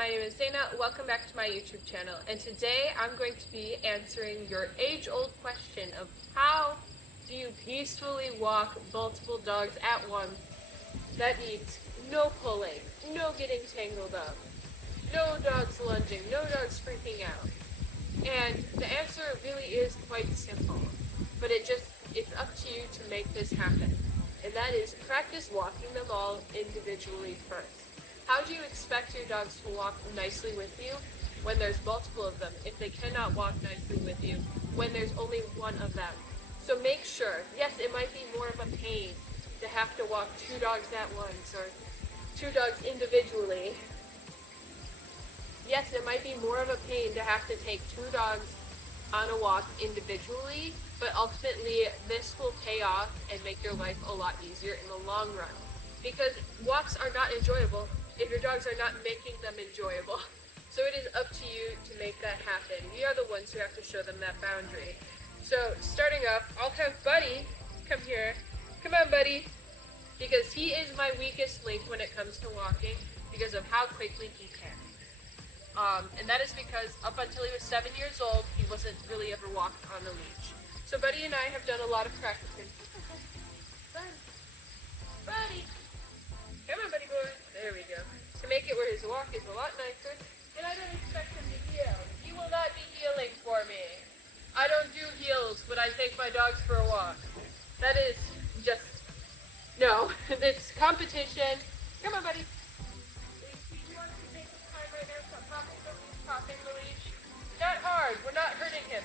my name is Zaina. Welcome back to my YouTube channel. And today I'm going to be answering your age-old question of how do you peacefully walk multiple dogs at once that needs no pulling, no getting tangled up, no dogs lunging, no dogs freaking out. And the answer really is quite simple, but it's up to you to make this happen. And that is practice walking them all individually first. How do you expect your dogs to walk nicely with you when there's multiple of them, if they cannot walk nicely with you when there's only one of them? So make sure, yes, it might be more of a pain to have to walk two dogs at once or two dogs individually. Yes, it might be more of a pain to have to take two dogs on a walk individually, but ultimately this will pay off and make your life a lot easier in the long run. Because walks are not enjoyable if your dogs are not making them enjoyable. So it is up to you to make that happen. You are the ones who have to show them that boundary. So starting off, I'll have Buddy come here. Come on, Buddy. Because he is my weakest link when it comes to walking because of how quickly he can. And that is because up until he was 7 years old, he wasn't really ever walked on a leash. So Buddy and I have done a lot of practicing. Buddy! Come on, Buddy boy. There we go. To make it where his walk is a lot nicer. And I don't expect him to heel. He will not be heeling for me. I don't do heels when I take my dogs for a walk. That is just, no. It's competition. Come on, Buddy. You want to take some time right now? Stop popping the leash. Not hard. We're not hurting him.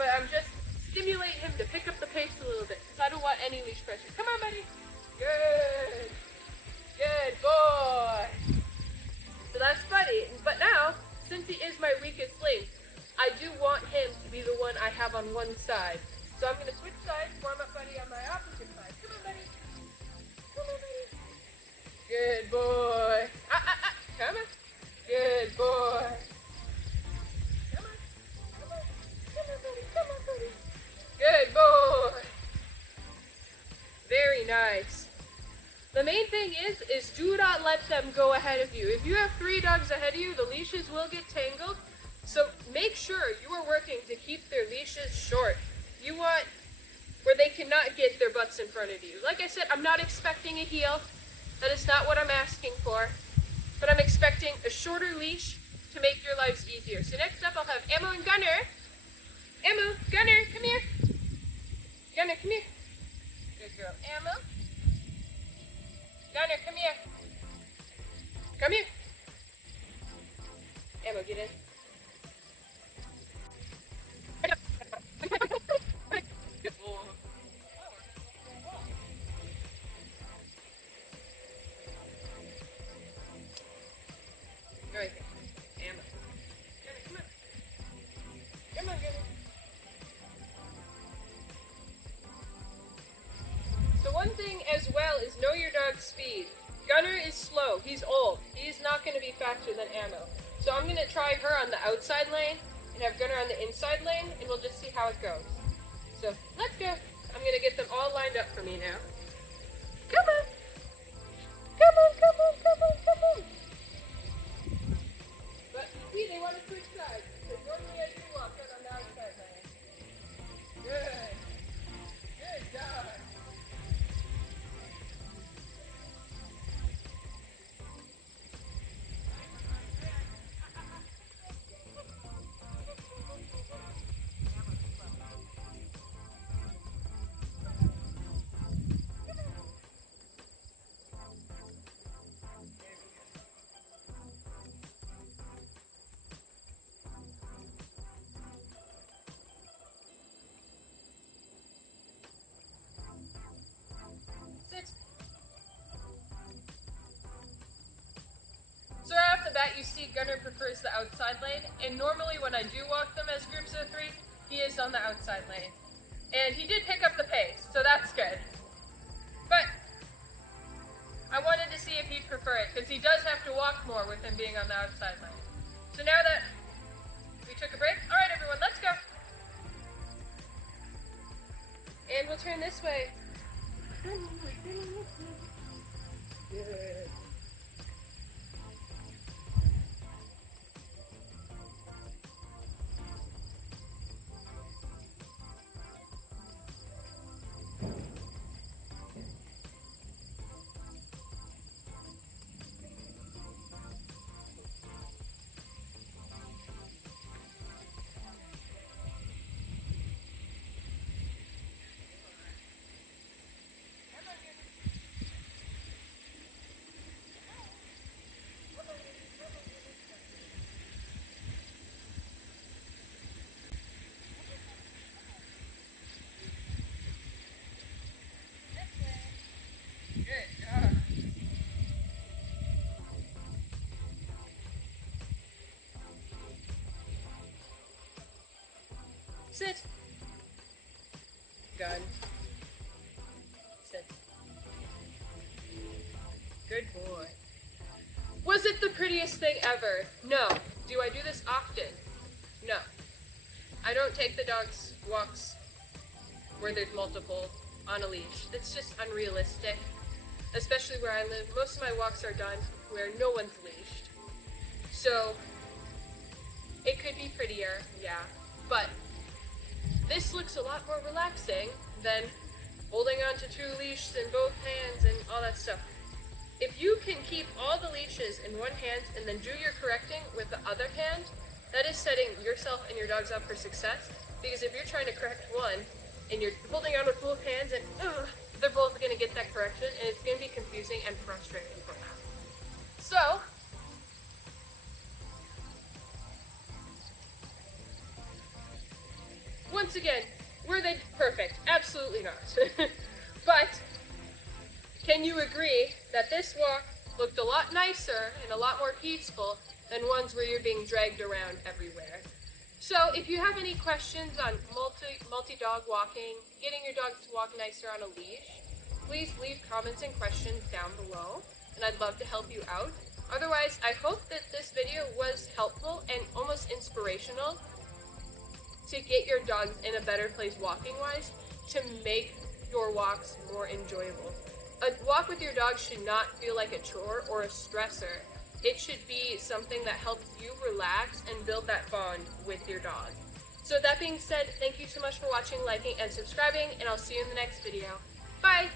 But I'm just stimulate him to pick up the pace a little bit because I don't want any leash pressure. Come on, Buddy. Good. Good boy. So that's Buddy. But now, since he is my weakest link, I do want him to be the one I have on one side. So I'm going to switch sides, warm up Buddy on my opposite side. Come on, Buddy. Come on, Buddy. Good boy. Come on. Good boy. Come on. Come on. Come on, Buddy. Come on, Buddy. Good boy. Very nice. The main thing is do not let them go ahead of you. If you have 3 dogs ahead of you, the leashes will get tangled. So make sure you are working to keep their leashes short. You want where they cannot get their butts in front of you. Like I said, I'm not expecting a heel. That is not what I'm asking for. But I'm expecting a shorter leash to make your lives easier. So next up I'll have Ammo and Gunner. Ammo, Gunner, come here. Gunner, come here. Good girl. Ammo. Gunner, come here. Come here. Ammo, get in. Right there. Ammo. Gunner, come on. Come on, Gunner. So one thing as well is know your dog's speed. Gunner is slow. He's old. He's not going to be faster than Ammo. So I'm going to try her on the outside lane and have Gunner on the inside lane, and we'll just see how it goes. So let's go. I'm going to get them all lined up for me now. Come on. Come on, come on, come on, come on. But see, they want to switch sides. So normally I do walk out on the outside lane. Good. Good dog. So right off the bat, you see Gunner prefers the outside lane, and normally when I do walk them as groups of 3, he is on the outside lane. And he did pick up the pace, so that's good. But I wanted to see if he'd prefer it, because he does have to walk more with him being on the outside lane. So now that we took a break, all right everyone, let's go. And we'll turn this way. Good. Sit. Good. Sit. Good boy. Was it the prettiest thing ever? No. Do I do this often? No. I don't take the dogs walks where there's multiple on a leash. It's just unrealistic, especially where I live. Most of my walks are done where no one's leashed. So it could be prettier, yeah, but this looks a lot more relaxing than holding on to 2 leashes in both hands and all that stuff. If you can keep all the leashes in one hand and then do your correcting with the other hand, that is setting yourself and your dogs up for success. Because if you're trying to correct one and you're holding on with both hands and they're both going to get that correction and it's going to be confusing and frustrating for them. So, once again, were they perfect? Absolutely not. But can you agree that this walk looked a lot nicer and a lot more peaceful than ones where you're being dragged around everywhere? So if you have any questions on multi-dog walking, getting your dogs to walk nicer on a leash, please leave comments and questions down below, and I'd love to help you out. Otherwise, I hope that this video was helpful and almost inspirational to get your dogs in a better place walking-wise, to make your walks more enjoyable. A walk with your dog should not feel like a chore or a stressor. It should be something that helps you relax and build that bond with your dog. So that being said, thank you so much for watching, liking, and subscribing, and I'll see you in the next video. Bye!